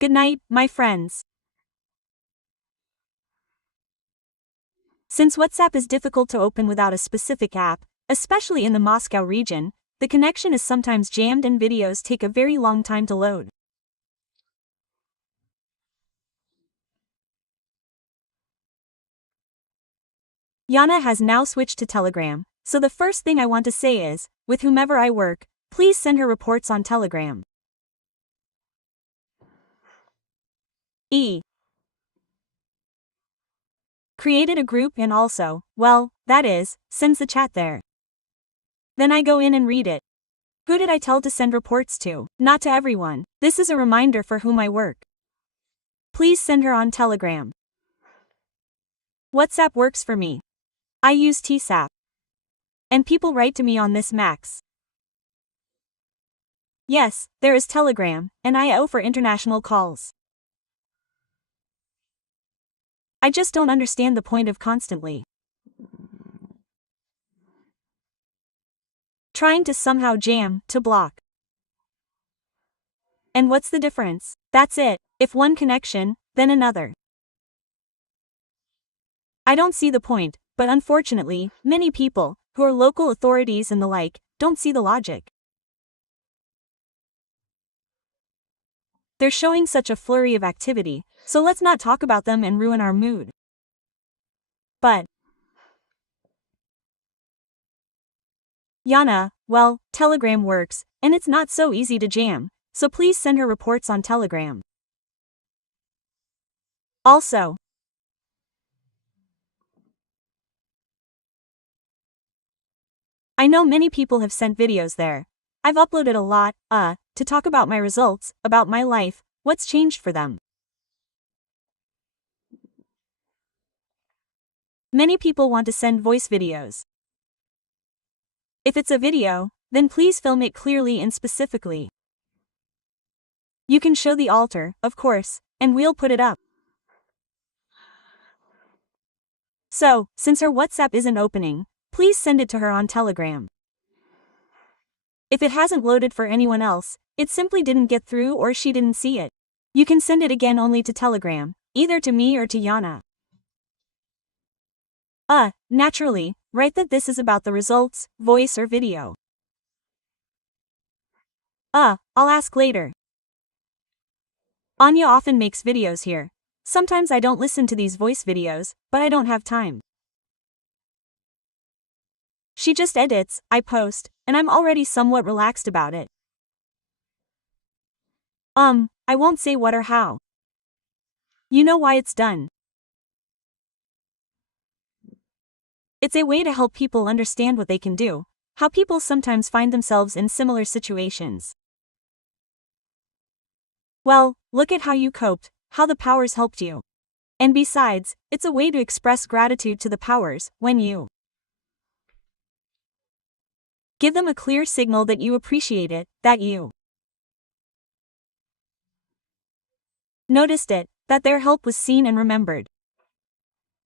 Good night, my friends. Since WhatsApp is difficult to open without a specific app, especially in the Moscow region, the connection is sometimes jammed and videos take a very long time to load. Yana has now switched to Telegram, so the first thing I want to say is, with whomever I work, please send her reports on Telegram. Created a group and also, well, that is, sends the chat there. Then I go in and read it. Who did I tell to send reports to? Not to everyone. This is a reminder for whom I work. Please send her on Telegram. WhatsApp works for me. I use TSAP. And people write to me on this Max. Yes, there is Telegram, and IO for international calls. I just don't understand the point of constantly trying to somehow jam, to block. And what's the difference? That's it. If one connection, then another. I don't see the point, but unfortunately, many people, who are local authorities and the like, don't see the logic. They're showing such a flurry of activity, so let's not talk about them and ruin our mood. But Yana, well, Telegram works, and it's not so easy to jam, so please send her reports on Telegram. Also, I know many people have sent videos there. I've uploaded a lot, to talk about my results, about my life, what's changed for them. Many people want to send voice videos. If it's a video, then please film it clearly and specifically. You can show the altar, of course, and we'll put it up. So, since her WhatsApp isn't opening, please send it to her on Telegram. If it hasn't loaded for anyone else, it simply didn't get through or she didn't see it. You can send it again only to Telegram, either to me or to Yana. Naturally, write that this is about the results, voice or video. I'll ask later. Anya often makes videos here. Sometimes I don't listen to these voice videos, but I don't have time. She just edits, I post, and I'm already somewhat relaxed about it. I won't say what or how. You know why it's done. It's a way to help people understand what they can do, how people sometimes find themselves in similar situations. Well, look at how you coped, how the powers helped you. And besides, it's a way to express gratitude to the powers, when you give them a clear signal that you appreciate it, that you noticed it, that their help was seen and remembered.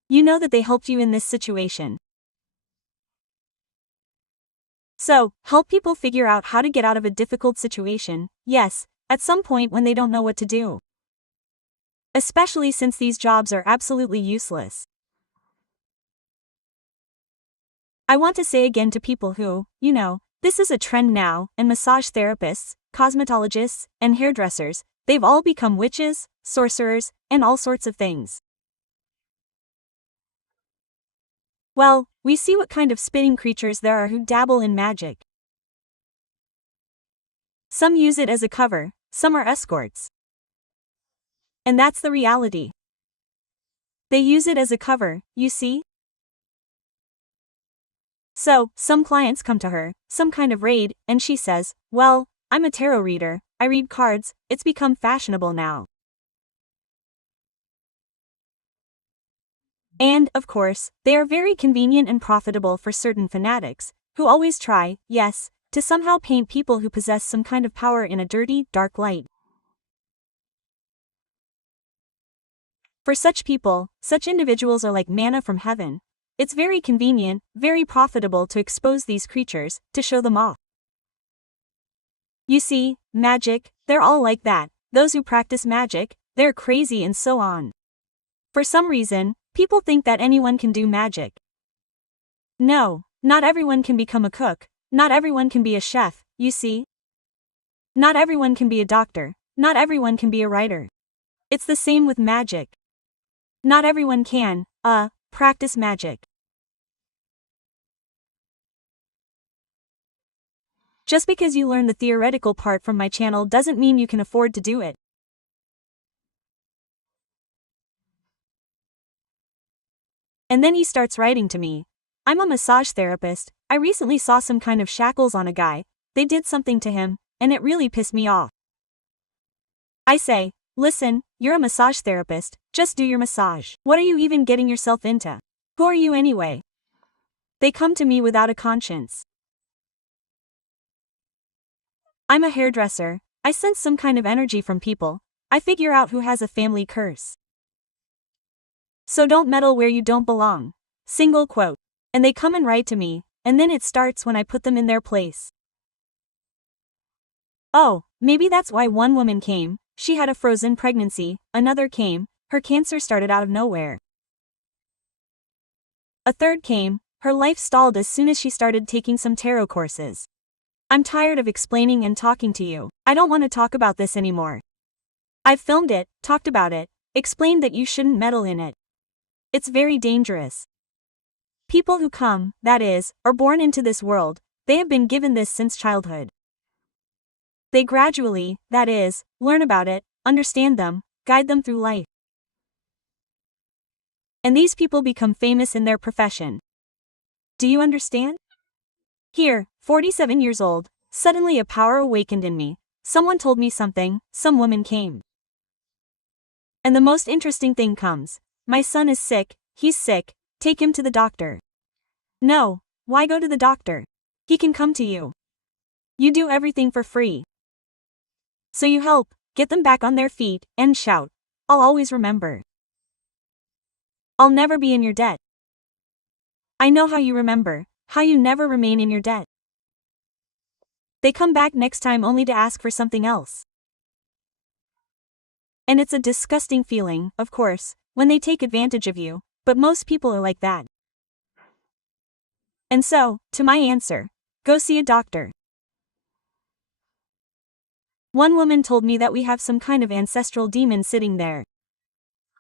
You know that they helped you in this situation. So, help people figure out how to get out of a difficult situation, yes, at some point when they don't know what to do. Especially since these jobs are absolutely useless. I want to say again to people who, this is a trend now, and massage therapists, cosmetologists, and hairdressers, they've all become witches, sorcerers, and all sorts of things. Well, we see what kind of spinning creatures there are who dabble in magic. Some use it as a cover, some are escorts. And that's the reality. They use it as a cover, you see? So, some clients come to her, some kind of raid, and she says, well, I'm a tarot reader, I read cards, it's become fashionable now. And, of course, they are very convenient and profitable for certain fanatics, who always try, yes, to somehow paint people who possess some kind of power in a dirty, dark light. For such people, such individuals are like manna from heaven. It's very convenient, very profitable to expose these creatures, to show them off. You see, magic, they're all like that, those who practice magic, they're crazy and so on. For some reason, people think that anyone can do magic. No, not everyone can become a cook, not everyone can be a chef, you see? Not everyone can be a doctor, not everyone can be a writer. It's the same with magic. Not everyone can, practice magic. Just because you learn the theoretical part from my channel doesn't mean you can afford to do it. And then he starts writing to me. I'm a massage therapist, I recently saw some kind of shackles on a guy, they did something to him, and it really pissed me off. I say, listen, you're a massage therapist, just do your massage. What are you even getting yourself into? Who are you anyway? They come to me without a conscience. I'm a hairdresser, I sense some kind of energy from people, I figure out who has a family curse. So don't meddle where you don't belong. Single quote. And they come and write to me, and then it starts when I put them in their place. Oh, maybe that's why one woman came, she had a frozen pregnancy, another came, her cancer started out of nowhere. A third came, her life stalled as soon as she started taking some tarot courses. I'm tired of explaining and talking to you, I don't want to talk about this anymore. I've filmed it, talked about it, explained that you shouldn't meddle in it. It's very dangerous. People who come, that is, are born into this world, they have been given this since childhood. They gradually, that is, learn about it, understand them, guide them through life. And these people become famous in their profession. Do you understand? Here, 47 years old, suddenly a power awakened in me, someone told me something, some woman came. And the most interesting thing comes, my son is sick, he's sick, take him to the doctor. No, why go to the doctor? He can come to you. You do everything for free. So you help, get them back on their feet, and shout, I'll always remember. I'll never be in your debt. I know how you remember, how you never remain in your debt. They come back next time only to ask for something else. And it's a disgusting feeling, of course, when they take advantage of you, but most people are like that. And so, to my answer, go see a doctor. One woman told me that we have some kind of ancestral demon sitting there.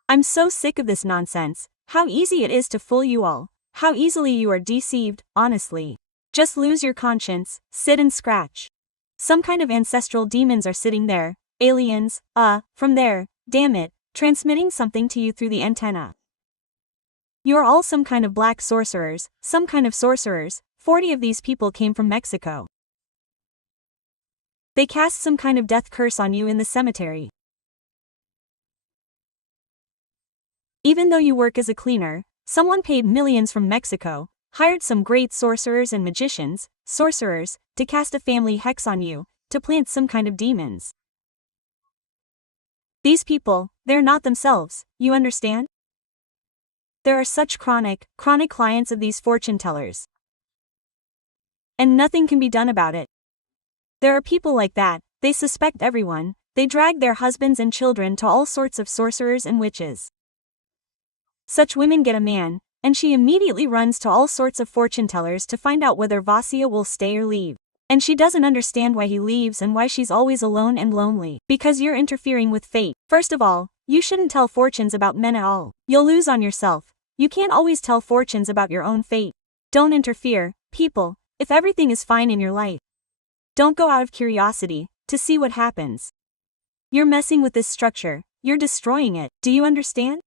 I'm so sick of this nonsense, how easy it is to fool you all, how easily you are deceived, honestly. Just lose your conscience, sit and scratch. Some kind of ancestral demons are sitting there, aliens, from there, damn it, transmitting something to you through the antenna. You are all some kind of black sorcerers, some kind of sorcerers, 40 of these people came from Mexico. They cast some kind of death curse on you in the cemetery. Even though you work as a cleaner, someone paid millions from Mexico, hired some great sorcerers and magicians, sorcerers, to cast a family hex on you, to plant some kind of demons. These people, they're not themselves, you understand? There are such chronic clients of these fortune tellers. And nothing can be done about it. There are people like that, they suspect everyone, they drag their husbands and children to all sorts of sorcerers and witches. Such women get a man, and she immediately runs to all sorts of fortune tellers to find out whether Vasya will stay or leave. And she doesn't understand why he leaves and why she's always alone and lonely. Because you're interfering with fate. First of all, you shouldn't tell fortunes about men at all. You'll lose on yourself. You can't always tell fortunes about your own fate. Don't interfere, people, if everything is fine in your life. Don't go out of curiosity, to see what happens. You're messing with this structure, you're destroying it, do you understand?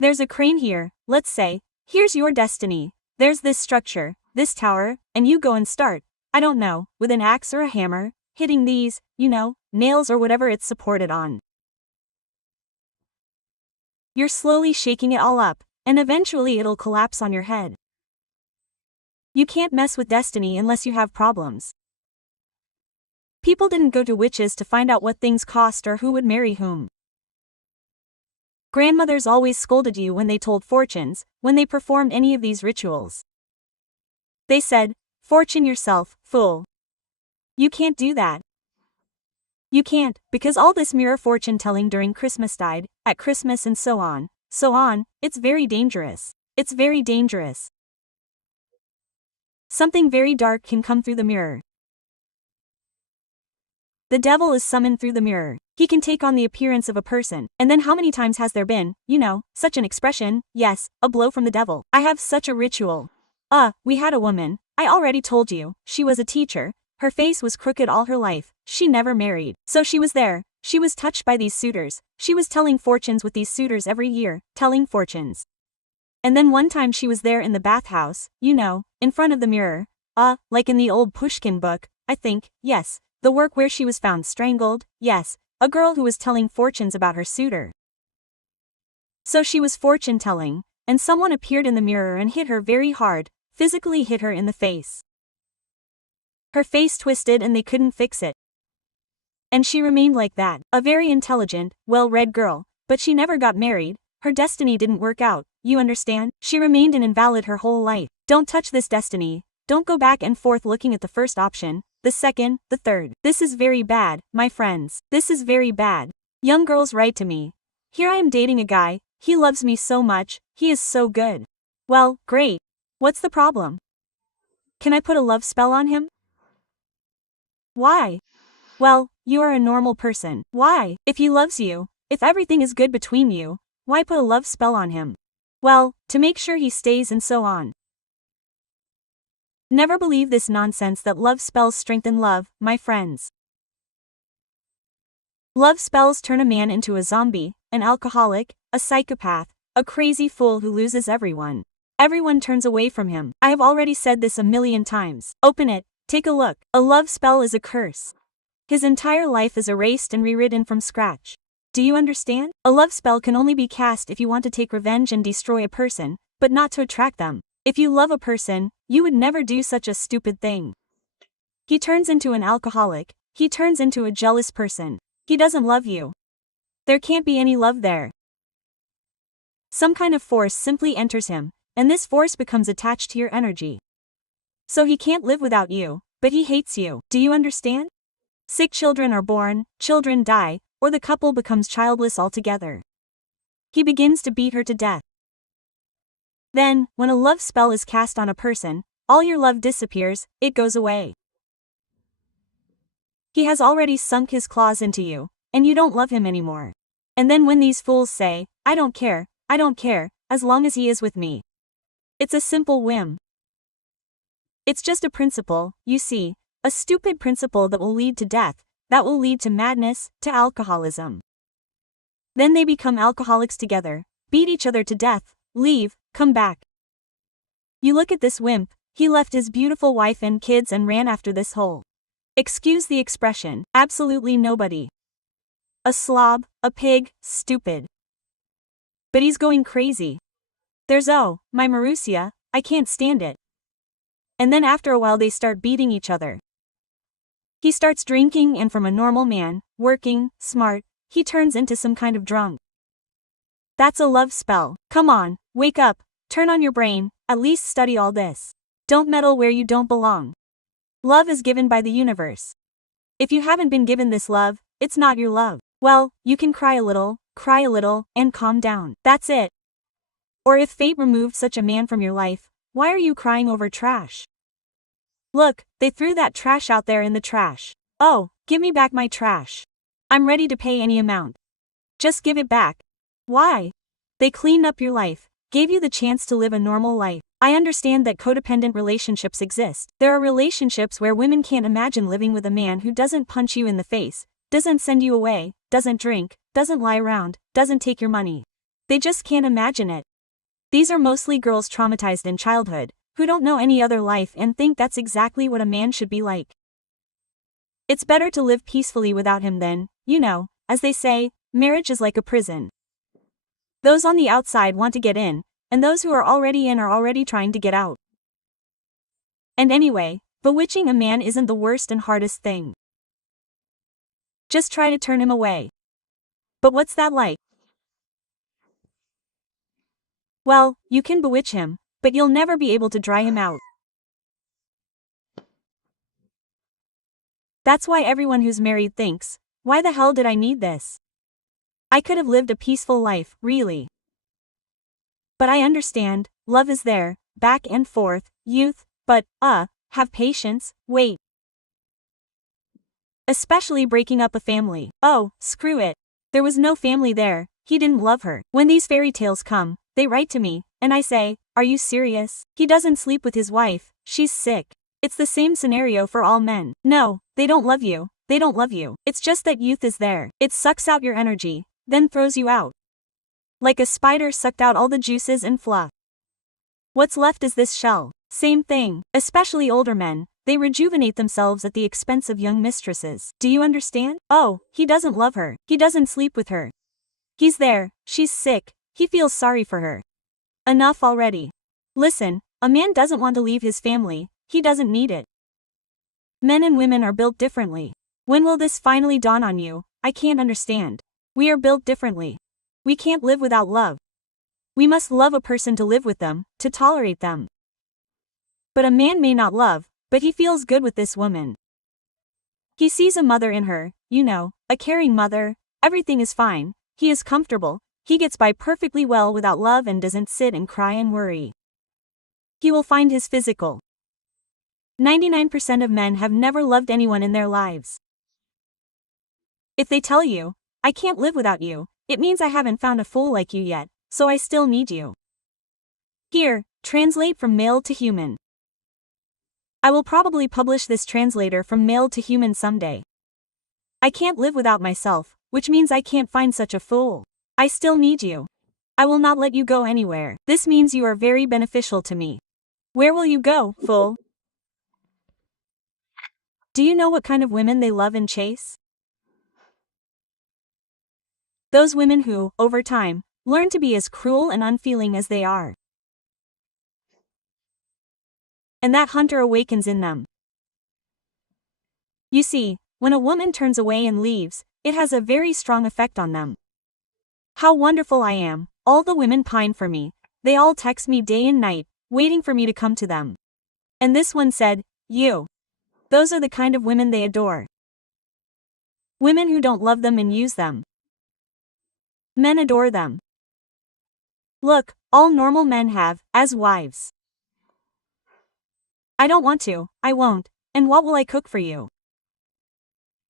There's a crane here, let's say, here's your destiny, there's this structure, this tower, and you go and start, I don't know, with an axe or a hammer, hitting these, nails or whatever it's supported on. You're slowly shaking it all up, and eventually it'll collapse on your head. You can't mess with destiny unless you have problems. People didn't go to witches to find out what things cost or who would marry whom. Grandmothers always scolded you when they told fortunes, when they performed any of these rituals. They said, fortune yourself, fool. You can't do that. You can't, because all this mirror fortune telling during Christmas died, at Christmas and so on. It's very dangerous. It's very dangerous. Something very dark can come through the mirror. The devil is summoned through the mirror. He can take on the appearance of a person. And then how many times has there been, such an expression, yes, a blow from the devil. I have such a ritual. We had a woman, I already told you, she was a teacher, her face was crooked all her life, she never married. So she was there, she was touched by these suitors, she was telling fortunes with these suitors every year, telling fortunes. And then one time she was there in the bathhouse, in front of the mirror, like in the old Pushkin book, I think, yes. The work where she was found strangled, yes, a girl who was telling fortunes about her suitor. So she was fortune telling, and someone appeared in the mirror and hit her very hard, physically hit her in the face. Her face twisted and they couldn't fix it. And she remained like that, a very intelligent, well-read girl, but she never got married, her destiny didn't work out, you understand? She remained an invalid her whole life. Don't touch this destiny, don't go back and forth looking at the first option, the second, the third. This is very bad, my friends. This is very bad. Young girls write to me. Here I am dating a guy, he loves me so much, he is so good. Well, great. What's the problem? Can I put a love spell on him? Why? Well, you are a normal person. Why? If he loves you, if everything is good between you, why put a love spell on him? Well, to make sure he stays and so on. Never believe this nonsense that love spells strengthen love, my friends. Love spells turn a man into a zombie, an alcoholic, a psychopath, a crazy fool who loses everyone. Everyone turns away from him. I have already said this a million times. Open it, take a look. A love spell is a curse. His entire life is erased and rewritten from scratch. Do you understand? A love spell can only be cast if you want to take revenge and destroy a person, but not to attract them. If you love a person, you would never do such a stupid thing. He turns into an alcoholic, he turns into a jealous person. He doesn't love you. There can't be any love there. Some kind of force simply enters him, and this force becomes attached to your energy. So he can't live without you, but he hates you. Do you understand? Sick children are born, children die, or the couple becomes childless altogether. He begins to beat her to death. Then, when a love spell is cast on a person, all your love disappears, it goes away. He has already sunk his claws into you, and you don't love him anymore. And then when these fools say, I don't care, as long as he is with me. It's a simple whim. It's just a principle, you see, a stupid principle that will lead to death, that will lead to madness, to alcoholism. Then they become alcoholics together, beat each other to death, leave, come back. You look at this wimp, he left his beautiful wife and kids and ran after this hole. Excuse the expression, absolutely nobody. A slob, a pig, stupid. But he's going crazy. There's my Marussia, I can't stand it. And then after a while they start beating each other. He starts drinking and from a normal man, working, smart, he turns into some kind of drunk. That's a love spell. Come on, wake up, turn on your brain, at least study all this. Don't meddle where you don't belong. Love is given by the universe. If you haven't been given this love, it's not your love. Well, you can cry a little, and calm down. That's it. Or if fate removed such a man from your life, why are you crying over trash? Look, they threw that trash out there in the trash. Oh, give me back my trash. I'm ready to pay any amount. Just give it back. Why? They cleaned up your life, gave you the chance to live a normal life. I understand that codependent relationships exist. There are relationships where women can't imagine living with a man who doesn't punch you in the face, doesn't send you away, doesn't drink, doesn't lie around, doesn't take your money. They just can't imagine it. These are mostly girls traumatized in childhood, who don't know any other life and think that's exactly what a man should be like. It's better to live peacefully without him than, as they say, marriage is like a prison. Those on the outside want to get in, and those who are already in are already trying to get out. And anyway, bewitching a man isn't the worst and hardest thing. Just try to turn him away. But what's that like? Well, you can bewitch him, but you'll never be able to dry him out. That's why everyone who's married thinks, Why the hell did I need this? I could have lived a peaceful life, really. But I understand, love is there, back and forth, youth, but, have patience, wait. Especially breaking up a family. Oh, screw it. There was no family there, he didn't love her. When these fairy tales come, they write to me, and I say, are you serious? He doesn't sleep with his wife, she's sick. It's the same scenario for all men. No, they don't love you, they don't love you. It's just that youth is there. It sucks out your energy, then throws you out. Like a spider sucked out all the juices and fluff. What's left is this shell. Same thing, especially older men, they rejuvenate themselves at the expense of young mistresses. Do you understand? Oh, he doesn't love her, he doesn't sleep with her. He's there, she's sick, he feels sorry for her. Enough already. Listen, a man doesn't want to leave his family, he doesn't need it. Men and women are built differently. When will this finally dawn on you? I can't understand. We are built differently. We can't live without love. We must love a person to live with them, to tolerate them. But a man may not love, but he feels good with this woman. He sees a mother in her, you know, a caring mother, everything is fine, he is comfortable, he gets by perfectly well without love and doesn't sit and cry and worry. He will find his physical. 99% of men have never loved anyone in their lives. If they tell you, I can't live without you, it means I haven't found a fool like you yet, so I still need you. Here, translate from male to human. I will probably publish this translator from male to human someday. I can't live without myself, which means I can't find such a fool. I still need you. I will not let you go anywhere. This means you are very beneficial to me. Where will you go, fool? Do you know what kind of women they love and chase? Those women who, over time, learn to be as cruel and unfeeling as they are. And that hunter awakens in them. You see, when a woman turns away and leaves, it has a very strong effect on them. How wonderful I am, all the women pine for me, they all text me day and night, waiting for me to come to them. And this one said, you. Those are the kind of women they adore. Women who don't love them and use them. Men adore them. Look, all normal men have, as wives. I don't want to, I won't, and what will I cook for you?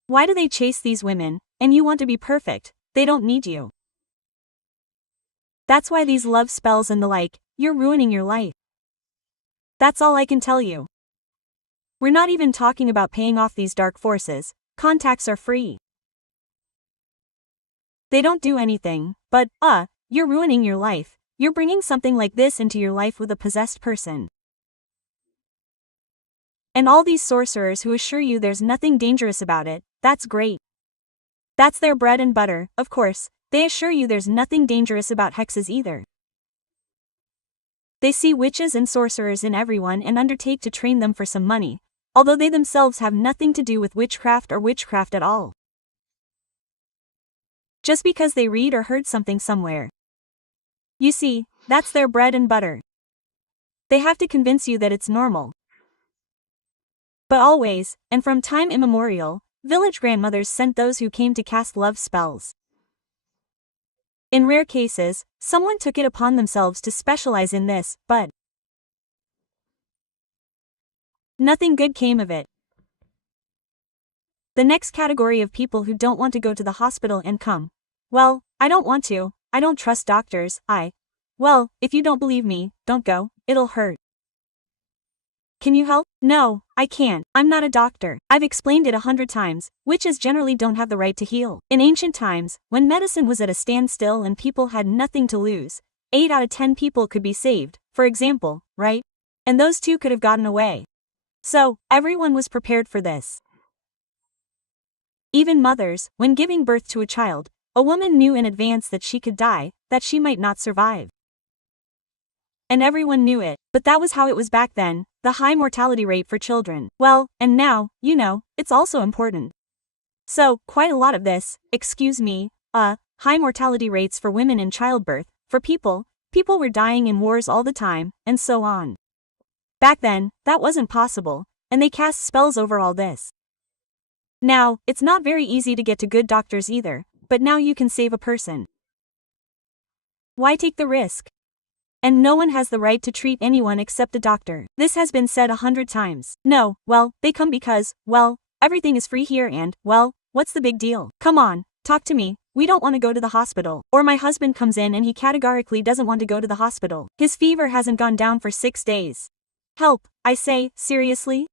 Why do they chase these women, and you want to be perfect, they don't need you. That's why these love spells and the like, you're ruining your life. That's all I can tell you. We're not even talking about paying off these dark forces, contacts are free. They don't do anything, but, you're ruining your life, you're bringing something like this into your life with a possessed person. And all these sorcerers who assure you there's nothing dangerous about it, that's great. That's their bread and butter, of course, they assure you there's nothing dangerous about hexes either. They see witches and sorcerers in everyone and undertake to train them for some money, although they themselves have nothing to do with witchcraft or witchcraft at all. Just because they read or heard something somewhere. You see, that's their bread and butter. They have to convince you that it's normal. But always, and from time immemorial, village grandmothers sent those who came to cast love spells. In rare cases, someone took it upon themselves to specialize in this, but nothing good came of it. The next category of people who don't want to go to the hospital and come. Well, I don't want to, I don't trust doctors, well, if you don't believe me, don't go, it'll hurt. Can you help? No, I can't, I'm not a doctor. I've explained it 100 times, witches generally don't have the right to heal. In ancient times, when medicine was at a standstill and people had nothing to lose, 8 out of 10 people could be saved, for example, right? And those 2 could have gotten away. So, everyone was prepared for this. Even mothers, when giving birth to a child, a woman knew in advance that she could die, that she might not survive. And everyone knew it, but that was how it was back then, the high mortality rate for children. Well, and now, you know, it's also important. So, quite a lot of this, high mortality rates for women in childbirth, for people were dying in wars all the time, and so on. Back then, that wasn't possible, and they cast spells over all this. Now, it's not very easy to get to good doctors either, but now you can save a person. Why take the risk? And no one has the right to treat anyone except a doctor. This has been said 100 times. No, well, they come because, well, everything is free here and, well, what's the big deal? Come on, talk to me. We don't want to go to the hospital. Or my husband comes in and he categorically doesn't want to go to the hospital. His fever hasn't gone down for 6 days. Help, I say, seriously?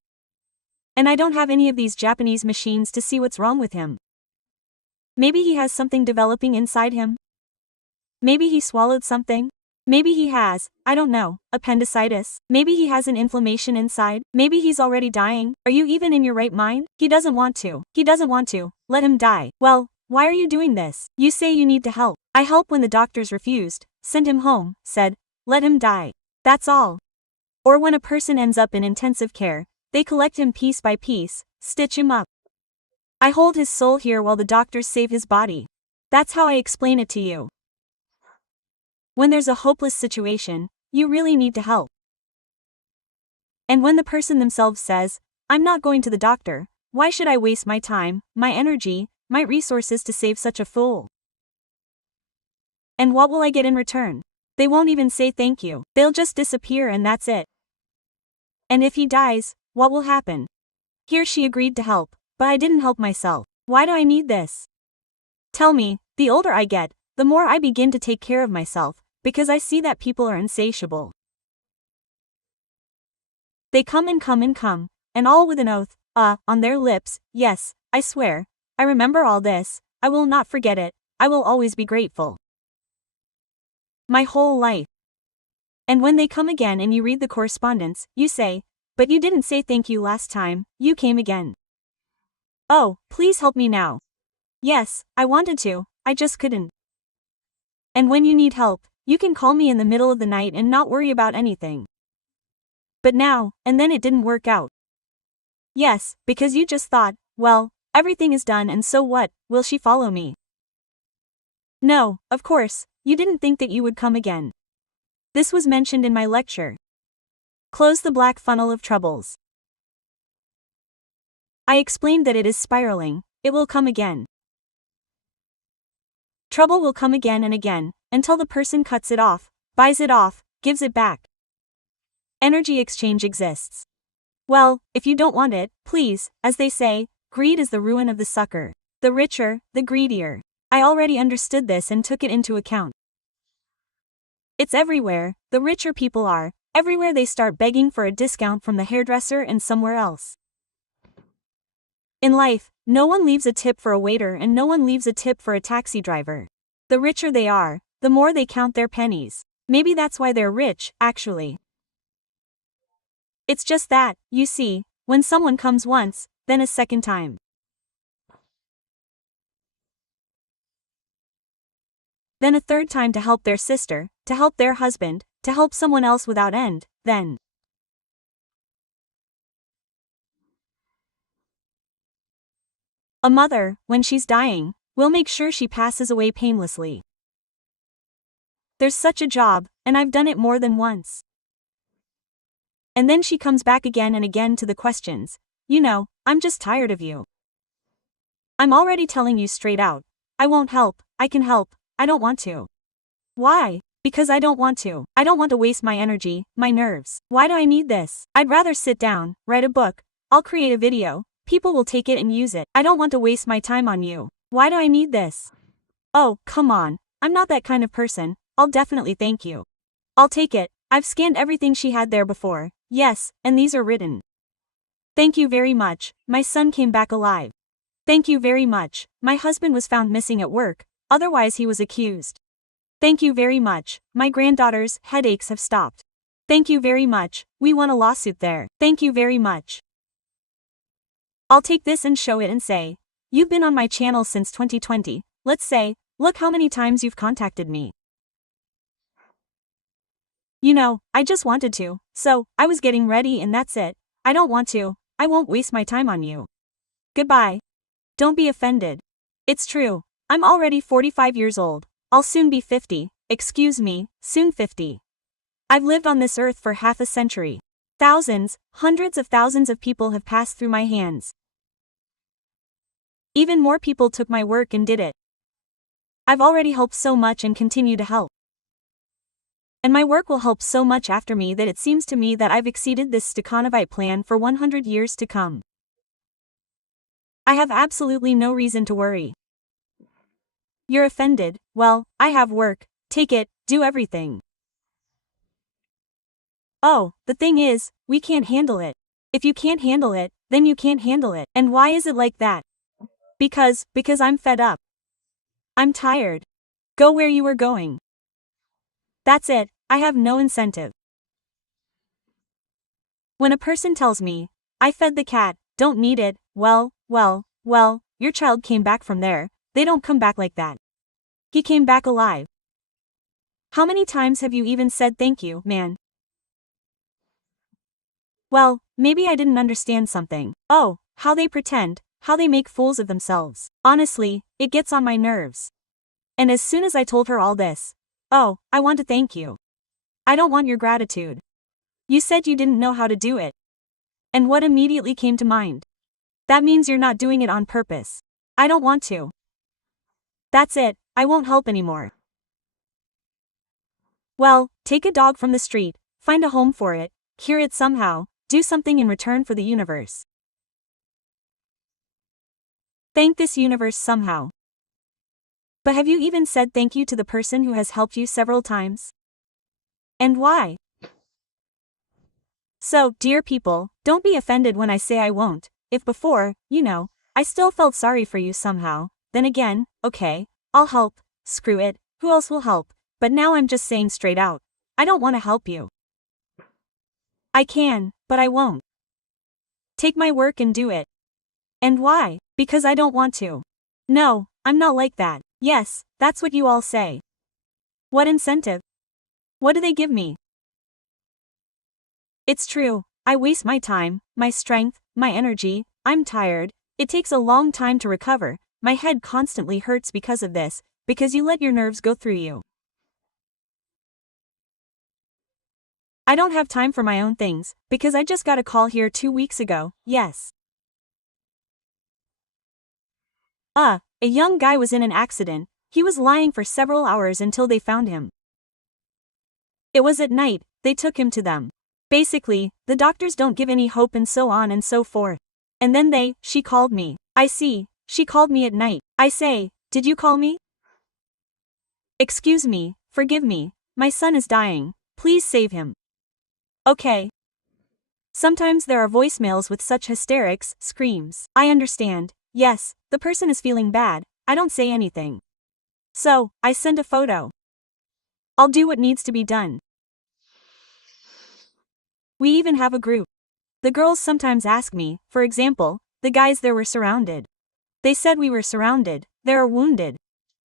And I don't have any of these Japanese machines to see what's wrong with him. Maybe he has something developing inside him. Maybe he swallowed something. Maybe he has, I don't know, appendicitis. Maybe he has an inflammation inside. Maybe he's already dying. Are you even in your right mind? He doesn't want to. He doesn't want to. Let him die. Well, why are you doing this? You say you need to help. I help when the doctors refused, send him home, said, let him die. That's all. Or when a person ends up in intensive care, they collect him piece by piece, stitch him up. I hold his soul here while the doctors save his body. That's how I explain it to you. When there's a hopeless situation, you really need to help. And when the person themselves says, I'm not going to the doctor, why should I waste my time, my energy, my resources to save such a fool? And what will I get in return? They won't even say thank you. They'll just disappear and that's it. And if he dies, what will happen? Here she agreed to help, but I didn't help myself. Why do I need this? Tell me, the older I get, the more I begin to take care of myself, because I see that people are insatiable. They come and come and come, and all with an oath, on their lips. Yes, I swear, I remember all this, I will not forget it, I will always be grateful. My whole life. And when they come again and you read the correspondence, you say, but you didn't say thank you last time, you came again. Oh, please help me now. Yes, I wanted to, I just couldn't. And when you need help, you can call me in the middle of the night and not worry about anything. But now, and then it didn't work out. Yes, because you just thought, well, everything is done and so what, will she follow me? No, of course, you didn't think that you would come again. This was mentioned in my lecture. Close the black funnel of troubles. I explained that it is spiraling, it will come again. Trouble will come again and again, until the person cuts it off, buys it off, gives it back. Energy exchange exists. Well, if you don't want it, please, as they say, greed is the ruin of the sucker. The richer, the greedier. I already understood this and took it into account. It's everywhere, the richer people are, everywhere they start begging for a discount from the hairdresser and somewhere else. In life, no one leaves a tip for a waiter and no one leaves a tip for a taxi driver. The richer they are, the more they count their pennies. Maybe that's why they're rich, actually. It's just that, you see, when someone comes once, then a second time. Then a third time to help their sister, to help their husband, to help someone else without end, then. A mother, when she's dying, will make sure she passes away painlessly. There's such a job, and I've done it more than once. And then she comes back again and again to the questions. You know, I'm just tired of you. I'm already telling you straight out. I won't help, I can help, I don't want to. Why? Because I don't want to. I don't want to waste my energy, my nerves. Why do I need this? I'd rather sit down, write a book, I'll create a video, people will take it and use it. I don't want to waste my time on you. Why do I need this? Oh, come on, I'm not that kind of person, I'll definitely thank you. I'll take it, I've scanned everything she had there before, yes, and these are written. Thank you very much, my son came back alive. Thank you very much, my husband was found missing at work, otherwise he was accused. Thank you very much, my granddaughter's headaches have stopped. Thank you very much, we won a lawsuit there. Thank you very much. I'll take this and show it and say, you've been on my channel since 2020, let's say, look how many times you've contacted me. You know, I just wanted to, so, I was getting ready and that's it. I don't want to, I won't waste my time on you. Goodbye. Don't be offended. It's true, I'm already 45 years old, I'll soon be 50, excuse me, soon 50. I've lived on this earth for half a century. Thousands, hundreds of thousands of people have passed through my hands. Even more people took my work and did it. I've already helped so much and continue to help. And my work will help so much after me that it seems to me that I've exceeded this Stakhanovite plan for 100 years to come. I have absolutely no reason to worry. You're offended, well, I have work, take it, do everything. Oh, the thing is, we can't handle it. If you can't handle it, then you can't handle it. And why is it like that? Because I'm fed up. I'm tired. Go where you are going. That's it, I have no incentive. When a person tells me, I fed the cat, don't need it, well, your child came back from there, they don't come back like that. He came back alive. How many times have you even said thank you, man? Well, maybe I didn't understand something. Oh, how they pretend, how they make fools of themselves. Honestly, it gets on my nerves. And as soon as I told her all this, oh, I want to thank you. I don't want your gratitude. You said you didn't know how to do it. And what immediately came to mind? That means you're not doing it on purpose. I don't want to. That's it, I won't help anymore. Well, take a dog from the street, find a home for it, cure it somehow, do something in return for the universe. Thank this universe somehow. But have you even said thank you to the person who has helped you several times? And why? So, dear people, don't be offended when I say I won't. If before, I still felt sorry for you somehow, then again, okay, I'll help, screw it, who else will help? But now I'm just saying straight out, I don't want to help you. I can, but I won't. Take my work and do it. And why? Because I don't want to. No, I'm not like that. Yes, that's what you all say. What incentive? What do they give me? It's true, I waste my time, my strength, my energy, I'm tired, it takes a long time to recover, my head constantly hurts because of this, because you let your nerves go through you. I don't have time for my own things, because I just got a call here 2 weeks ago, yes. A young guy was in an accident, he was lying for several hours until they found him. It was at night, they took him to them. Basically, the doctors don't give any hope and so on and so forth. And then she called me. I see, she called me at night. I say, did you call me? Excuse me, forgive me, my son is dying, please save him. Okay. Sometimes there are voicemails with such hysterics, screams. I understand, yes, the person is feeling bad, I don't say anything. So, I send a photo. I'll do what needs to be done. We even have a group. The girls sometimes ask me, for example, the guys there were surrounded. They said we were surrounded, they are wounded.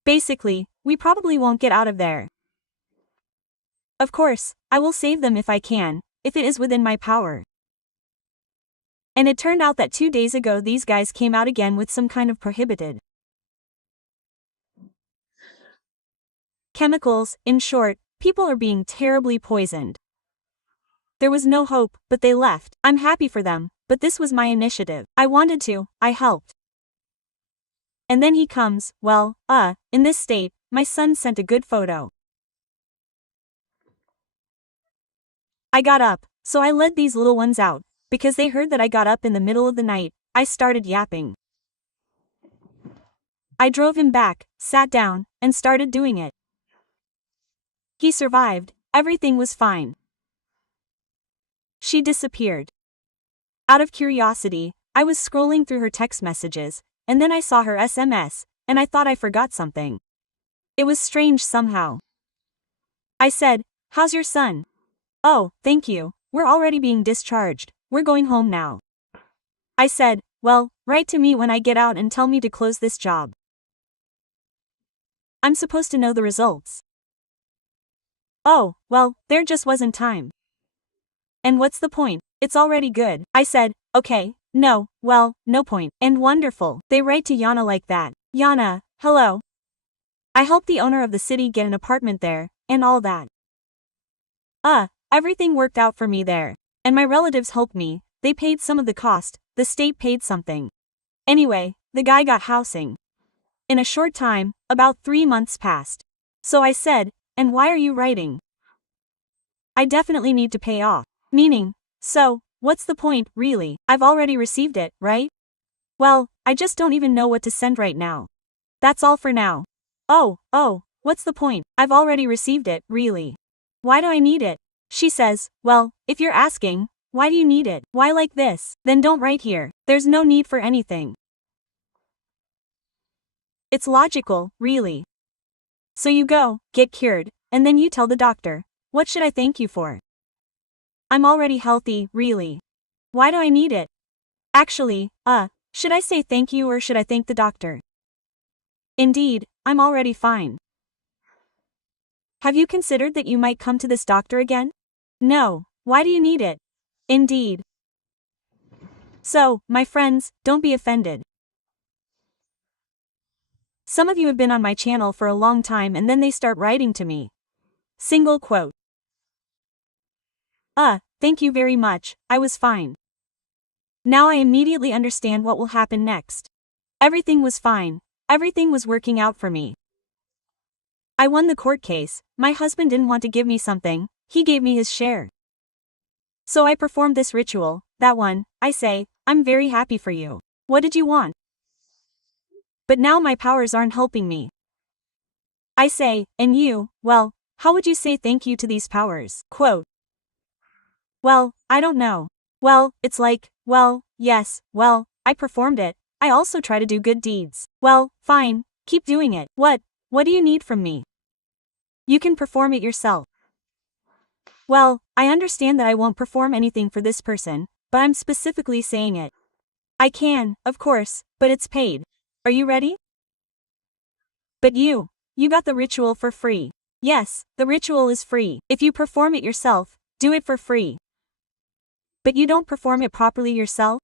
Basically, we probably won't get out of there. Of course, I will save them if I can, if it is within my power. And it turned out that 2 days ago these guys came out again with some kind of prohibited chemicals. In short, people are being terribly poisoned. There was no hope, but they left. I'm happy for them, but this was my initiative. I wanted to, I helped. And then he comes, well, in this state, my son sent a good photo. I got up, so I led these little ones out, because they heard that I got up in the middle of the night, I started yapping. I drove him back, sat down, and started doing it. He survived, everything was fine. She disappeared. Out of curiosity, I was scrolling through her text messages, and then I saw her SMS, and I thought I forgot something. It was strange somehow. I said, how's your son? Oh, thank you, we're already being discharged, we're going home now. I said, well, write to me when I get out and tell me to close this job. I'm supposed to know the results. Oh, well, there just wasn't time. And what's the point? It's already good. I said, okay, no point. And wonderful. They write to Yana like that. Yana, hello. I helped the owner of the city get an apartment there, and all that. Everything worked out for me there. And my relatives helped me, they paid some of the cost, the state paid something. Anyway, the guy got housing. In a short time, about 3 months passed. So I said, and why are you writing? I definitely need to pay off. Meaning, so, what's the point, really? I've already received it, right? Well, I just don't even know what to send right now. That's all for now. Oh, what's the point? I've already received it, really. Why do I need it? She says, well, if you're asking, why do you need it? Why like this? Then don't write here. There's no need for anything. It's logical, really. So you go, get cured, and then you tell the doctor. What should I thank you for? I'm already healthy, really. Why do I need it? Actually, should I say thank you or should I thank the doctor? Indeed, I'm already fine. Have you considered that you might come to this doctor again? No, why do you need it? Indeed. So, my friends, don't be offended. Some of you have been on my channel for a long time and then they start writing to me. Single quote. Thank you very much, I was fine. Now I immediately understand what will happen next. Everything was fine, everything was working out for me. I won the court case, my husband didn't want to give me something, he gave me his share. So I performed this ritual, that one, I say, I'm very happy for you. What did you want? But now my powers aren't helping me. I say, and you, well, how would you say thank you to these powers? Quote. Well, I don't know. Well, it's like, well, yes, well, I performed it, I also try to do good deeds. Well, fine, keep doing it. What do you need from me? You can perform it yourself. Well, I understand that I won't perform anything for this person, but I'm specifically saying it. I can, of course, but it's paid. Are you ready? But you got the ritual for free. Yes, the ritual is free. If you perform it yourself, do it for free. But you don't perform it properly yourself?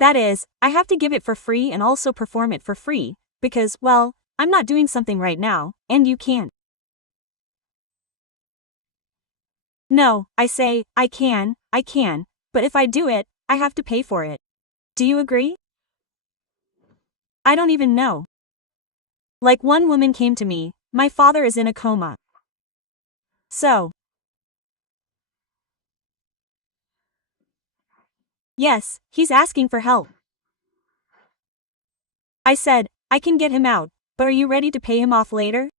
That is, I have to give it for free and also perform it for free, because, well, I'm not doing something right now, and you can't. No, I say, I can, but if I do it, I have to pay for it. Do you agree? I don't even know. Like one woman came to me, my father is in a coma. So. Yes, he's asking for help. I said, I can get him out, but are you ready to pay him off later?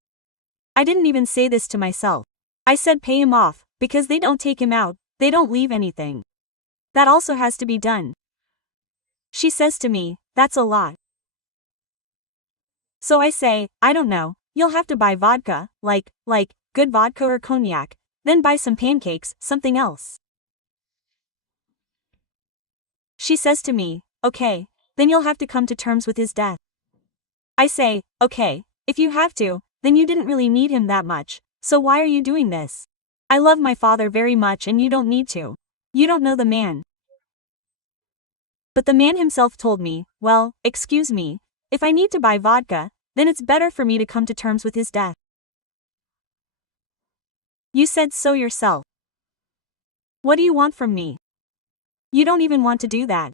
I didn't even say this to myself. I said pay him off, because they don't take him out, they don't leave anything. That also has to be done. She says to me, that's a lot. So I say, I don't know, you'll have to buy vodka, like, good vodka or cognac, then buy some pancakes, something else. She says to me, okay, then you'll have to come to terms with his death. I say, okay, if you have to, then you didn't really need him that much, so why are you doing this? I love my father very much and you don't need to. You don't know the man. But the man himself told me, well, excuse me, if I need to buy vodka, then it's better for me to come to terms with his death. You said so yourself. What do you want from me? You don't even want to do that.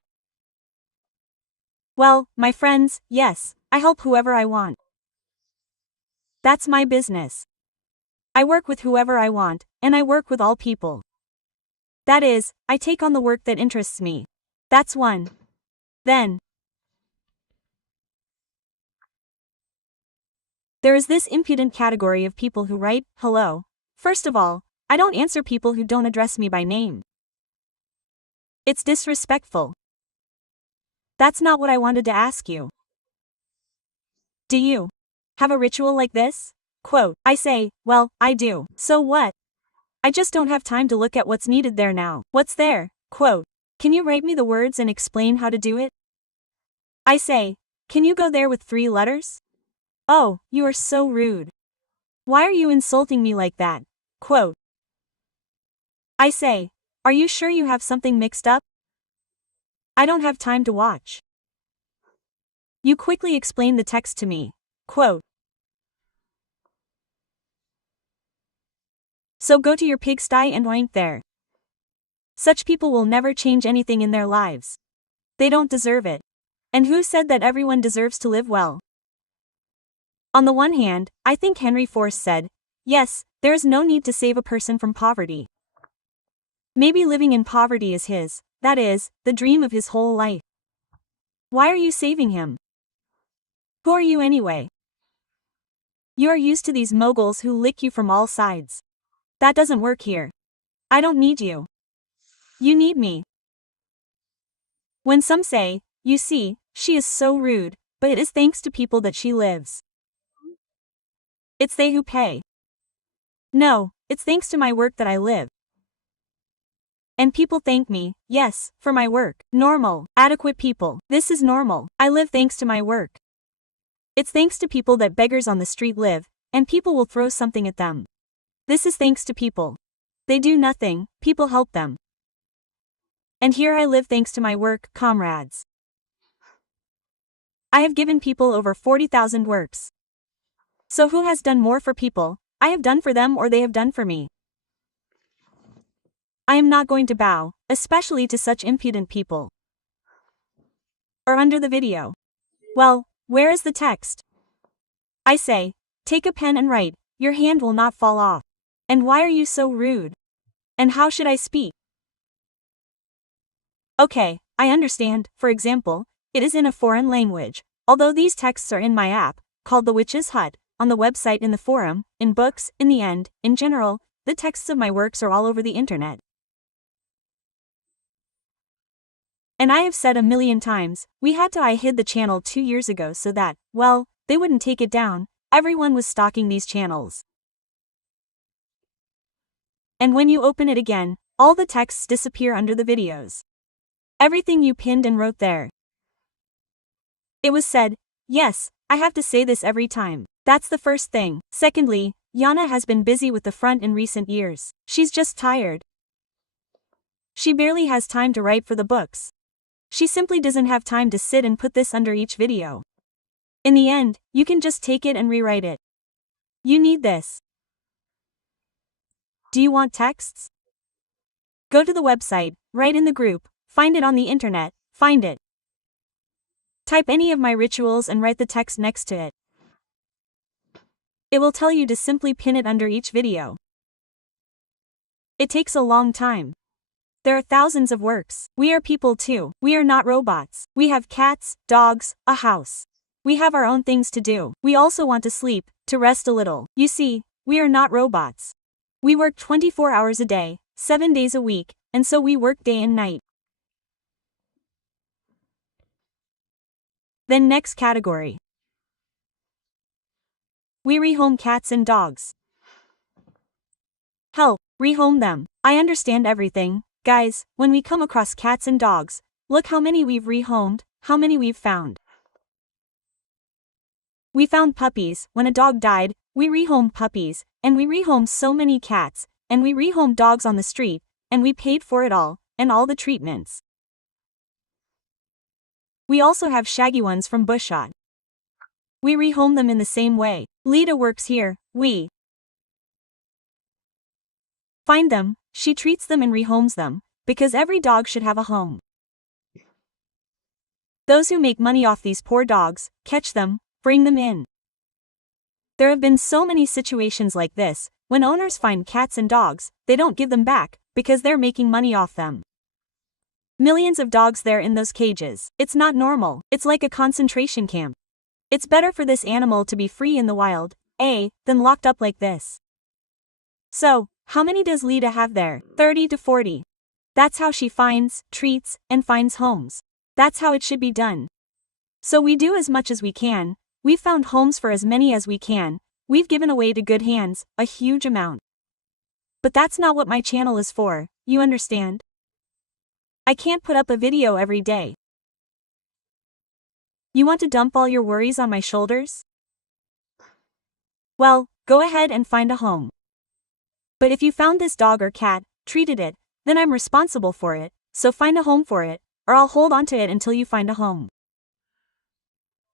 Well, my friends, yes, I help whoever I want. That's my business. I work with whoever I want, and I work with all people. That is, I take on the work that interests me. That's one. Then there is this impudent category of people who write, hello. First of all, I don't answer people who don't address me by name. It's disrespectful. That's not what I wanted to ask you. Do you have a ritual like this? Quote, I say, well, I do. So what? I just don't have time to look at what's needed there now. What's there? Quote, can you write me the words and explain how to do it? I say, can you go there with 3 letters? Oh, you are so rude. Why are you insulting me like that? Quote. I say, are you sure you have something mixed up? I don't have time to watch. You quickly explain the text to me. Quote. So go to your pigsty and oink there. Such people will never change anything in their lives. They don't deserve it. And who said that everyone deserves to live well? On the one hand, I think Henry Ford said, yes, there is no need to save a person from poverty. Maybe living in poverty is that is, the dream of his whole life. Why are you saving him? Who are you anyway? You are used to these moguls who lick you from all sides. That doesn't work here. I don't need you. You need me. When some say, you see, she is so rude, but it is thanks to people that she lives. It's they who pay. No, it's thanks to my work that I live. And people thank me, yes, for my work. Normal, adequate people. This is normal. I live thanks to my work. It's thanks to people that beggars on the street live, and people will throw something at them. This is thanks to people. They do nothing, people help them. And here I live thanks to my work, comrades. I have given people over 40,000 works. So who has done more for people? I have done for them or they have done for me. I am not going to bow, especially to such impudent people. Or under the video. Well, where is the text? I say, take a pen and write, your hand will not fall off. And why are you so rude? And how should I speak? Okay, I understand, for example, it is in a foreign language, although these texts are in my app, called The Witch's Hut, on the website, in the forum, in books, in the end, in general, the texts of my works are all over the internet. And I have said a million times, I hid the channel 2 years ago so that, well, they wouldn't take it down, everyone was stalking these channels. And when you open it again, all the texts disappear under the videos. Everything you pinned and wrote there. It was said, yes, I have to say this every time. That's the first thing. Secondly, Yana has been busy with the front in recent years. She's just tired. She barely has time to write for the books. She simply doesn't have time to sit and put this under each video. In the end, you can just take it and rewrite it. You need this. Do you want texts? Go to the website, write in the group, find it on the internet, find it. Type any of my rituals and write the text next to it. It will tell you to simply pin it under each video. It takes a long time. There are thousands of works. We are people too. We are not robots. We have cats, dogs, a house. We have our own things to do. We also want to sleep, to rest a little. You see, we are not robots. We work 24 hours a day, 7 days a week, and so we work day and night. Then next category. We rehome cats and dogs. Help, rehome them. I understand everything. Guys, when we come across cats and dogs, look how many we've rehomed, how many we've found. We found puppies. When a dog died, we rehomed puppies, and we rehomed so many cats, and we rehomed dogs on the street, and we paid for it all, and all the treatments. We also have shaggy ones from bushshot. We rehome them in the same way. Lita works here. We find them, she treats them and rehomes them, because every dog should have a home. Those who make money off these poor dogs, catch them, bring them in. There have been so many situations like this, when owners find cats and dogs, they don't give them back, because they're making money off them. Millions of dogs there in those cages. It's not normal, it's like a concentration camp. It's better for this animal to be free in the wild, than locked up like this. So, how many does Lita have there? 30 to 40. That's how she finds, treats, and finds homes. That's how it should be done. So we do as much as we can, we've found homes for as many as we can, we've given away to good hands, a huge amount. But that's not what my channel is for, you understand? I can't put up a video every day. You want to dump all your worries on my shoulders? Well, go ahead and find a home. But if you found this dog or cat, treated it, then I'm responsible for it, so find a home for it, or I'll hold on to it until you find a home.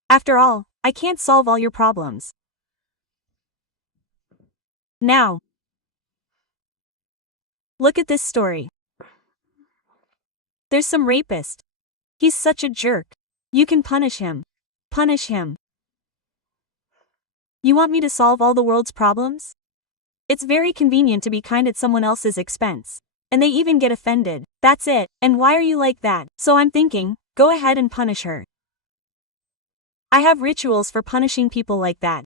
After all, I can't solve all your problems. Now, look at this story. There's some rapist. He's such a jerk. You can punish him. Punish him. You want me to solve all the world's problems? It's very convenient to be kind at someone else's expense. And they even get offended. That's it. And why are you like that? So I'm thinking, go ahead and punish her. I have rituals for punishing people like that.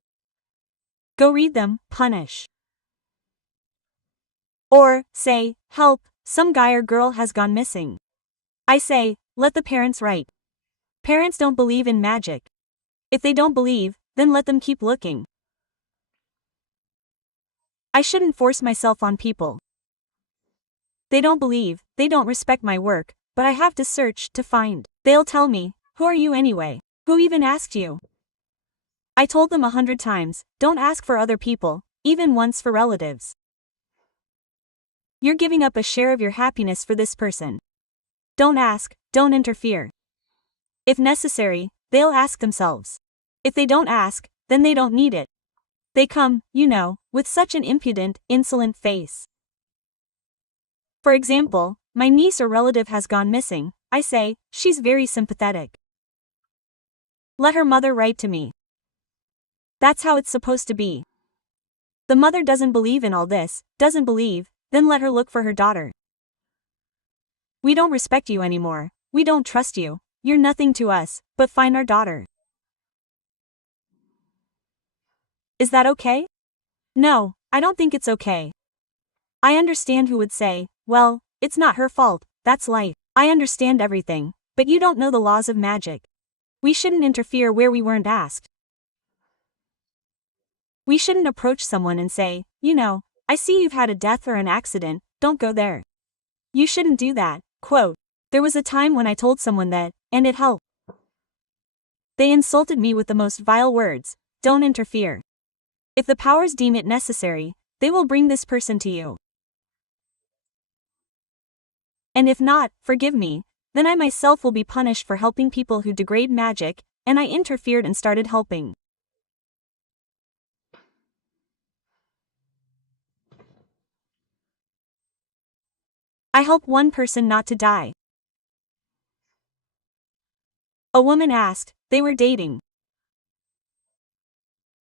Go read them. Punish. Or, say, help, some guy or girl has gone missing. I say, let the parents write. Parents don't believe in magic. If they don't believe, then let them keep looking. I shouldn't force myself on people. They don't believe, they don't respect my work, but I have to search to find. They'll tell me, who are you anyway? Who even asked you? I told them 100 times, don't ask for other people, even once for relatives. You're giving up a share of your happiness for this person. Don't ask, don't interfere. If necessary, they'll ask themselves. If they don't ask, then they don't need it. They come, you know, with such an impudent, insolent face. For example, my niece or relative has gone missing. I say, she's very sympathetic. Let her mother write to me. That's how it's supposed to be. The mother doesn't believe in all this, doesn't believe, then let her look for her daughter. We don't respect you anymore, we don't trust you, you're nothing to us, but find our daughter. Is that okay? No, I don't think it's okay. I understand who would say, well, it's not her fault, that's life. I understand everything, but you don't know the laws of magic. We shouldn't interfere where we weren't asked. We shouldn't approach someone and say, you know, I see you've had a death or an accident, don't go there. You shouldn't do that. Quote, there was a time when I told someone that, and it helped. They insulted me with the most vile words, don't interfere. If the powers deem it necessary, they will bring this person to you. And if not, forgive me, then I myself will be punished for helping people who degrade magic, and I interfered and started helping. I help one person not to die. A woman asked, they were dating.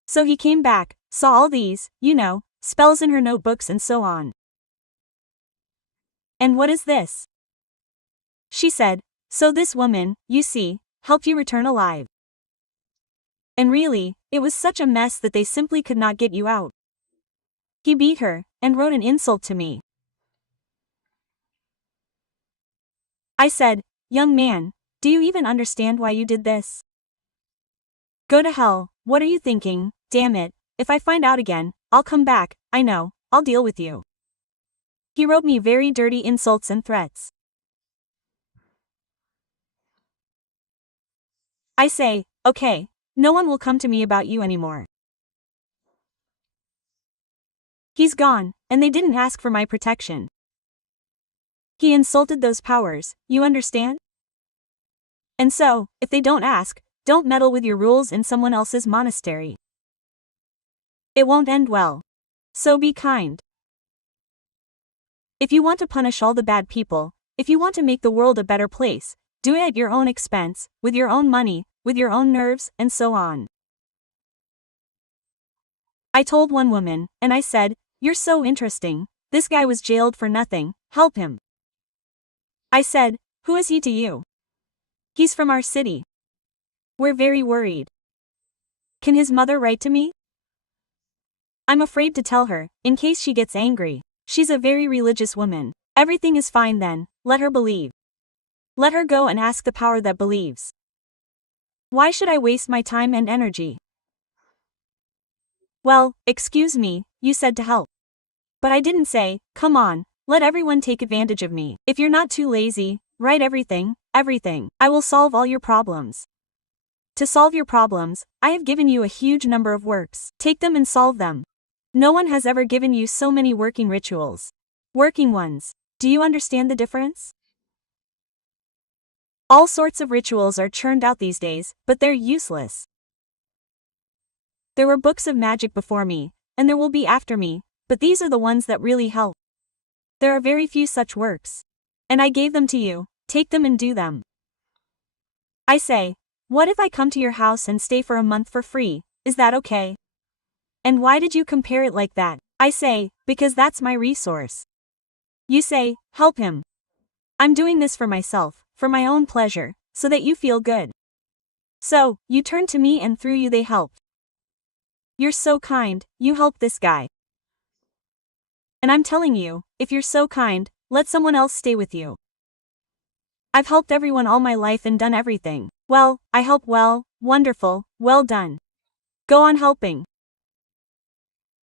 So he came back, saw all these, you know, spells in her notebooks and so on. And what is this? She said, so this woman, you see, helped you return alive. And really, it was such a mess that they simply could not get you out. He beat her, and wrote an insult to me. I said, young man, do you even understand why you did this? Go to hell, what are you thinking? Damn it, if I find out again, I'll come back, I know, I'll deal with you. He wrote me very dirty insults and threats. I say, okay, no one will come to me about you anymore. He's gone, and they didn't ask for my protection. He insulted those powers, you understand? And so, if they don't ask, don't meddle with your rules in someone else's monastery. It won't end well. So be kind. If you want to punish all the bad people, if you want to make the world a better place, do it at your own expense, with your own money, with your own nerves, and so on. I told one woman, and I said, you're so interesting, this guy was jailed for nothing, help him. I said, who is he to you? He's from our city. We're very worried. Can his mother write to me? I'm afraid to tell her, in case she gets angry. She's a very religious woman. Everything is fine then, let her believe. Let her go and ask the power that believes. Why should I waste my time and energy? Well, excuse me, you said to help. But I didn't say, come on, let everyone take advantage of me. If you're not too lazy, write everything, everything. I will solve all your problems. To solve your problems, I have given you a huge number of works. Take them and solve them. No one has ever given you so many working rituals. Working ones. Do you understand the difference? All sorts of rituals are churned out these days, but they're useless. There were books of magic before me, and there will be after me, but these are the ones that really help. There are very few such works. And I gave them to you, take them and do them. I say, what if I come to your house and stay for a month for free? Is that okay? And why did you compare it like that? I say, because that's my resource. You say, help him. I'm doing this for myself, for my own pleasure, so that you feel good. So, you turn to me and through you they helped. You're so kind, you helped this guy. And I'm telling you, if you're so kind, let someone else stay with you. I've helped everyone all my life and done everything. Well, I help well, wonderful, well done. Go on helping.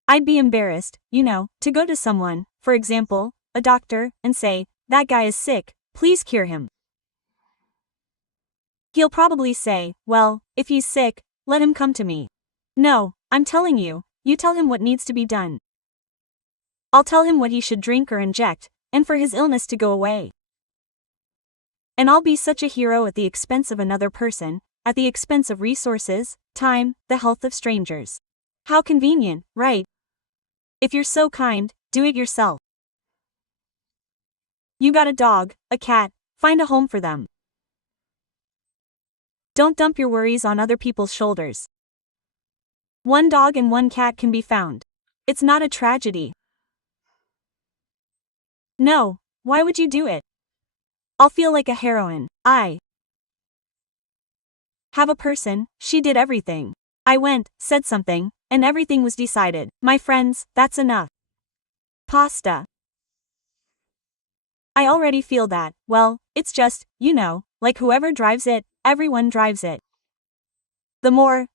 I'd be embarrassed, to go to someone, for example, a doctor, and say, that guy is sick, please cure him. He'll probably say, well, if he's sick, let him come to me. No, I'm telling you, you tell him what needs to be done. I'll tell him what he should drink or inject, and for his illness to go away. And I'll be such a hero at the expense of another person, at the expense of resources, time, the health of strangers. How convenient, right? If you're so kind, do it yourself. You got a dog, a cat, find a home for them. Don't dump your worries on other people's shoulders. One dog and one cat can be found. It's not a tragedy. No, why would you do it? I'll feel like a heroine. I have a person, she did everything. I went, said something, and everything was decided. My friends, that's enough. Pasta. I already feel that, well, it's just, like whoever drives it, everyone drives it. The more.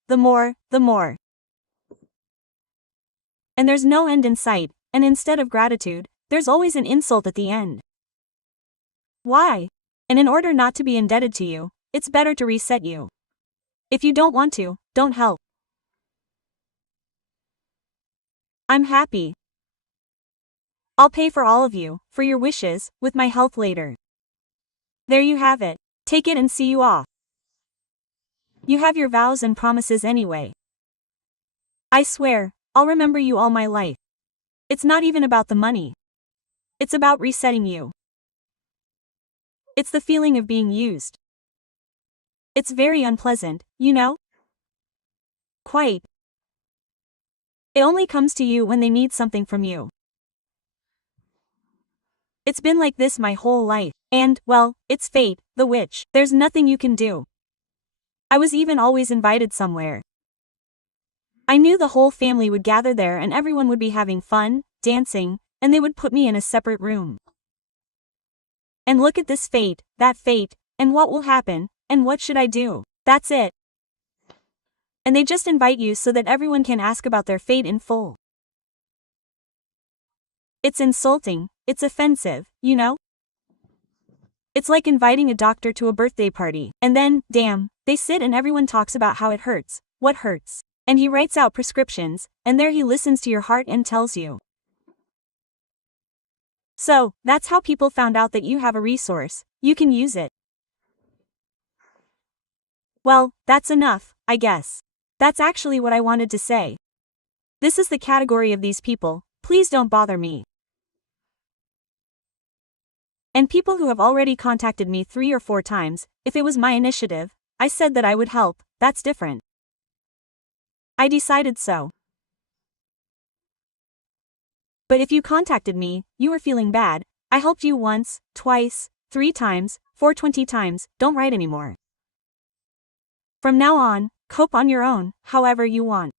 And there's no end in sight, and instead of gratitude, there's always an insult at the end. Why? And in order not to be indebted to you, it's better to reset you. If you don't want to, don't help. I'm happy. I'll pay for all of you, for your wishes, with my health later. There you have it. Take it and see you off. You have your vows and promises anyway. I swear, I'll remember you all my life. It's not even about the money. It's about resetting you. It's the feeling of being used. It's very unpleasant, Quite. It only comes to you when they need something from you. It's been like this my whole life, and, well, it's fate, the witch, there's nothing you can do. I was even always invited somewhere. I knew the whole family would gather there and everyone would be having fun, dancing, and they would put me in a separate room. And look at this fate, that fate, and what will happen, and what should I do? That's it. And they just invite you so that everyone can ask about their fate in full. It's insulting, it's offensive, It's like inviting a doctor to a birthday party, and then, damn, they sit and everyone talks about how it hurts, what hurts. And he writes out prescriptions, and there he listens to your heart and tells you. So, that's how people found out that you have a resource, you can use it. Well, that's enough, I guess. That's actually what I wanted to say. This is the category of these people, please don't bother me. And people who have already contacted me 3 or 4 times, if it was my initiative, I said that I would help, that's different. I decided so. But if you contacted me, you were feeling bad, I helped you once, twice, 3 times, 420 times, don't write anymore. From now on, cope on your own, however you want.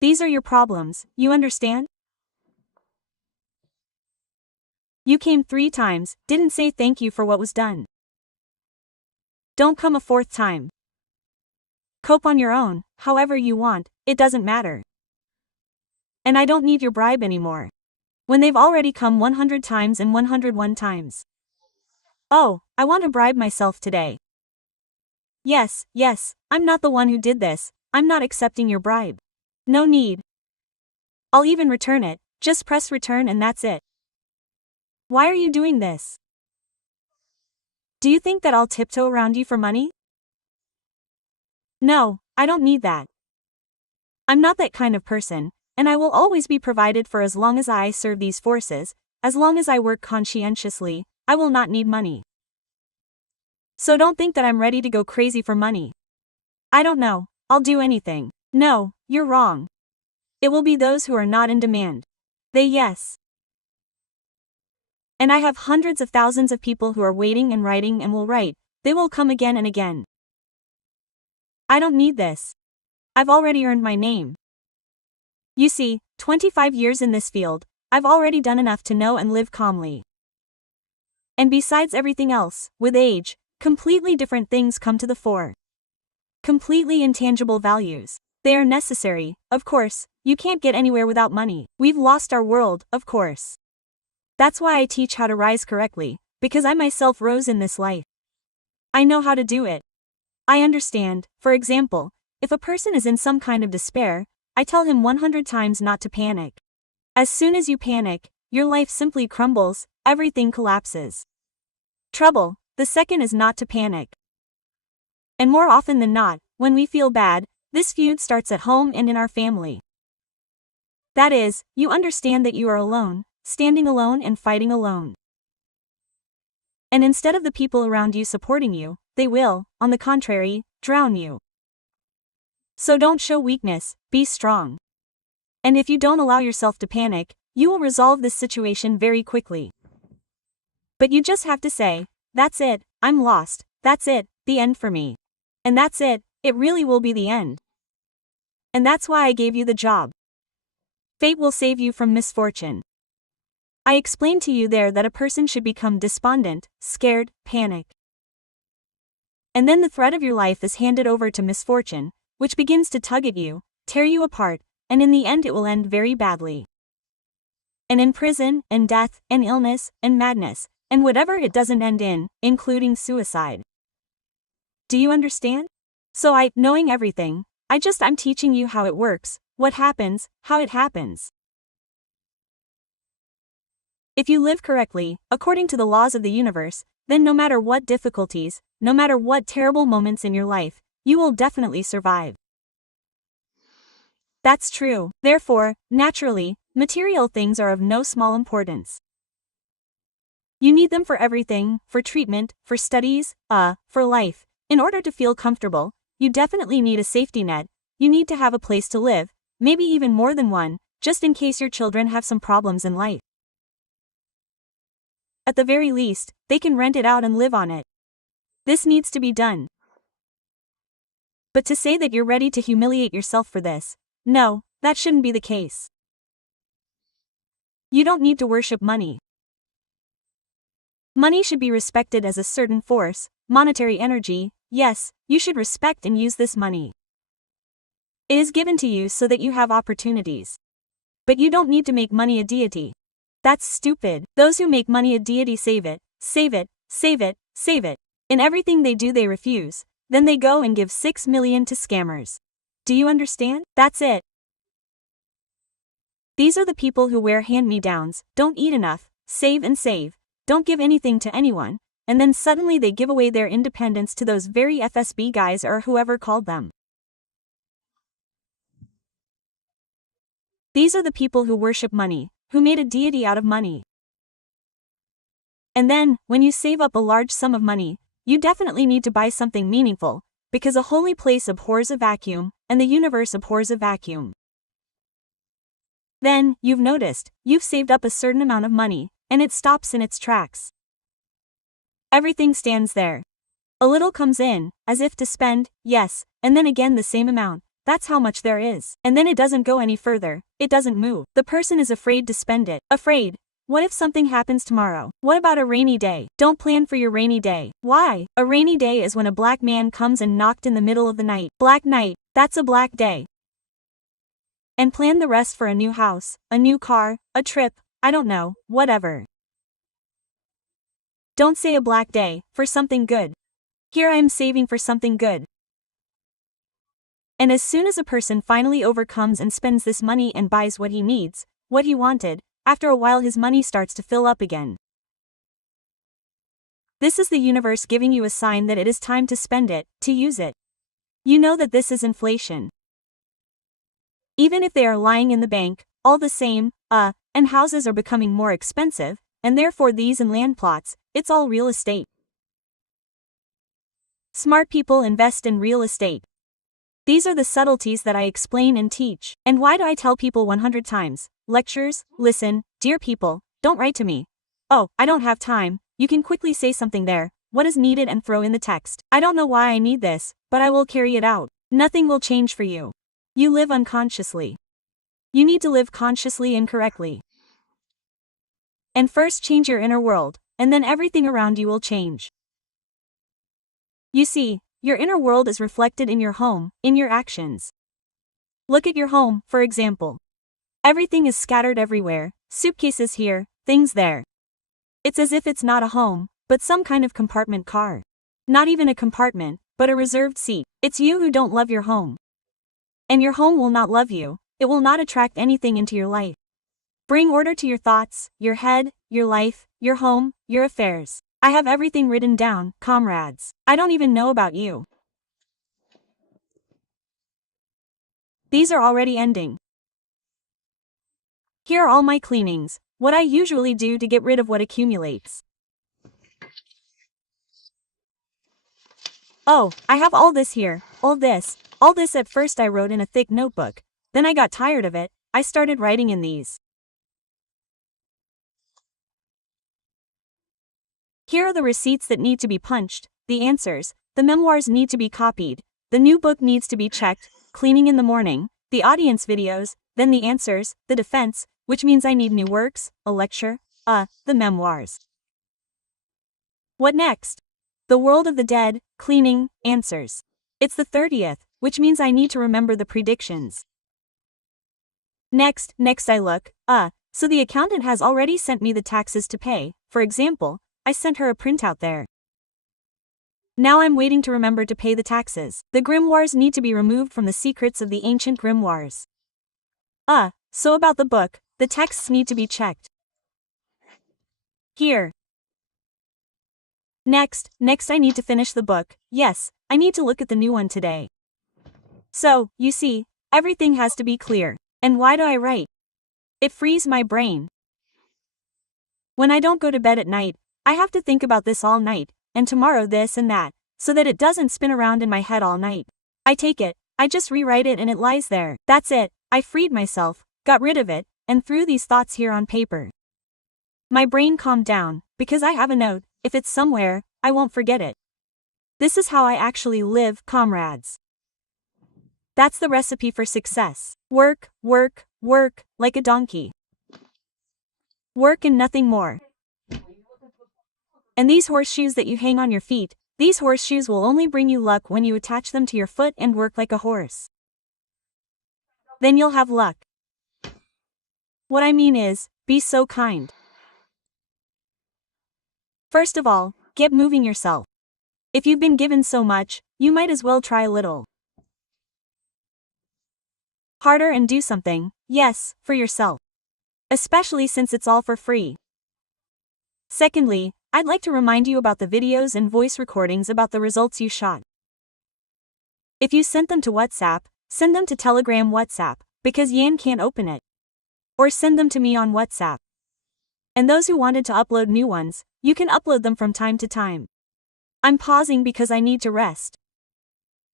These are your problems, you understand? You came 3 times, didn't say thank you for what was done. Don't come a 4th time. Cope on your own, however you want, it doesn't matter. And I don't need your bribe anymore. When they've already come 100 times and 101 times. Oh, I want to bribe myself today. Yes, I'm not the one who did this, I'm not accepting your bribe. No need. I'll even return it, just press return and that's it. Why are you doing this? Do you think that I'll tiptoe around you for money? No, I don't need that. I'm not that kind of person, and I will always be provided for as long as I serve these forces, as long as I work conscientiously, I will not need money. So don't think that I'm ready to go crazy for money. I don't know, I'll do anything. No, you're wrong. It will be those who are not in demand. They yes. And I have hundreds of thousands of people who are waiting and writing and will write. They will come again and again. I don't need this. I've already earned my name. You see, 25 years in this field, I've already done enough to know and live calmly. And besides everything else, with age, completely different things come to the fore. Completely intangible values. They are necessary, of course. You can't get anywhere without money. We've lost our world, of course. That's why I teach how to rise correctly, because I myself rose in this life. I know how to do it. I understand. For example, if a person is in some kind of despair, I tell him 100 times not to panic. As soon as you panic, your life simply crumbles, everything collapses. Trouble, the second is not to panic. And more often than not, when we feel bad, this feud starts at home and in our family. That is, you understand that you are alone, standing alone and fighting alone. And instead of the people around you supporting you, they will, on the contrary, drown you. So don't show weakness, be strong. And if you don't allow yourself to panic, you will resolve this situation very quickly. But you just have to say, that's it, I'm lost, that's it, the end for me. And that's it really will be the end. And that's why I gave you the job. Fate will save you from misfortune. I explained to you there that a person should become despondent, scared, panic. And then the thread of your life is handed over to misfortune, which begins to tug at you, tear you apart, and in the end it will end very badly. And in prison, and death, and illness, and madness, and whatever it doesn't end in, including suicide. Do you understand? So knowing everything, I'm teaching you how it works, what happens, how it happens. If you live correctly, according to the laws of the universe, then no matter what difficulties, no matter what terrible moments in your life, you will definitely survive. That's true. Therefore, naturally, material things are of no small importance. You need them for everything, for treatment, for studies, for life. In order to feel comfortable, you definitely need a safety net. You need to have a place to live, maybe even more than one, just in case your children have some problems in life. At the very least, they can rent it out and live on it. This needs to be done. But to say that you're ready to humiliate yourself for this, no, that shouldn't be the case. You don't need to worship money. Money should be respected as a certain force, monetary energy. Yes, you should respect and use this money. It is given to you so that you have opportunities. But you don't need to make money a deity. That's stupid. Those who make money a deity save it, save it, save it, save it. In everything they do they refuse, then they go and give 6 million to scammers. Do you understand? That's it. These are the people who wear hand-me-downs, don't eat enough, save and save, don't give anything to anyone, and then suddenly they give away their independence to those very FSB guys or whoever called them. These are the people who worship money, who made a deity out of money. And then, when you save up a large sum of money, you definitely need to buy something meaningful, because a holy place abhors a vacuum, and the universe abhors a vacuum. Then, you've noticed, you've saved up a certain amount of money, and it stops in its tracks. Everything stands there. A little comes in, as if to spend, yes, and then again the same amount. That's how much there is. And then it doesn't go any further, it doesn't move. The person is afraid to spend it. Afraid. What if something happens tomorrow? What about a rainy day? Don't plan for your rainy day. Why? A rainy day is when a black man comes and knocked in the middle of the night. Black night, that's a black day. And plan the rest for a new house, a new car, a trip, I don't know, whatever. Don't say a black day, for something good. Here I am saving for something good. And as soon as a person finally overcomes and spends this money and buys what he needs, what he wanted, after a while his money starts to fill up again. This is the universe giving you a sign that it is time to spend it, to use it. You know that this is inflation. Even if they are lying in the bank, all the same, and houses are becoming more expensive, and therefore these and land plots, it's all real estate. Smart people invest in real estate. These are the subtleties that I explain and teach. And why do I tell people 100 times? Lectures, listen, dear people, don't write to me. Oh, I don't have time. You can quickly say something there, what is needed, and throw in the text. I don't know why I need this, but I will carry it out. Nothing will change for you. You live unconsciously. You need to live consciously and correctly. And first change your inner world, and then everything around you will change. You see, your inner world is reflected in your home, in your actions. Look at your home, for example. Everything is scattered everywhere, suitcases here, things there. It's as if it's not a home, but some kind of compartment car. Not even a compartment, but a reserved seat. It's you who don't love your home. And your home will not love you, it will not attract anything into your life. Bring order to your thoughts, your head, your life, your home, your affairs. I have everything written down, comrades. I don't even know about you. These are already ending. Here are all my cleanings, what I usually do to get rid of what accumulates. Oh, I have all this here, all this. All this at first I wrote in a thick notebook, then I got tired of it, I started writing in these. Here are the receipts that need to be punched, the answers, the memoirs need to be copied, the new book needs to be checked, cleaning in the morning, the audience videos, then the answers, the defense, which means I need new works, a lecture, the memoirs. What next? The world of the dead, cleaning, answers. It's the 30th, which means I need to remember the predictions. Next I look, so the accountant has already sent me the taxes to pay, for example, I sent her a printout there. Now I'm waiting to remember to pay the taxes. The grimoires need to be removed from the secrets of the ancient grimoires. So about the book, the texts need to be checked. Here. Next I need to finish the book, yes, I need to look at the new one today. So, you see, everything has to be clear. And why do I write? It frees my brain. When I don't go to bed at night, I have to think about this all night, and tomorrow this and that, so that it doesn't spin around in my head all night. I take it, I just rewrite it and it lies there. That's it, I freed myself, got rid of it, and threw these thoughts here on paper. My brain calmed down, because I have a note, if it's somewhere, I won't forget it. This is how I actually live, comrades. That's the recipe for success. Work, work, work, like a donkey. Work and nothing more. And these horseshoes that you hang on your feet, these horseshoes will only bring you luck when you attach them to your foot and work like a horse. Then you'll have luck. What I mean is, be so kind. First of all, get moving yourself. If you've been given so much, you might as well try a little harder and do something, yes, for yourself. Especially since it's all for free. Secondly, I'd like to remind you about the videos and voice recordings about the results you shot. If you sent them to WhatsApp, send them to Telegram WhatsApp, because Yan can't open it. Or send them to me on WhatsApp. And those who wanted to upload new ones, you can upload them from time to time. I'm pausing because I need to rest.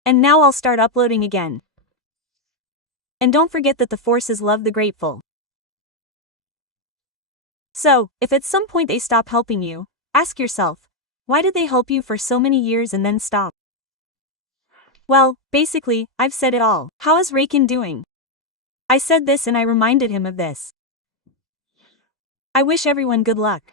And now I'll start uploading again. And don't forget that the forces love the grateful. So, if at some point they stop helping you, ask yourself, why did they help you for so many years and then stop? Well, basically, I've said it all. How is Raikin doing? I said this and I reminded him of this. I wish everyone good luck.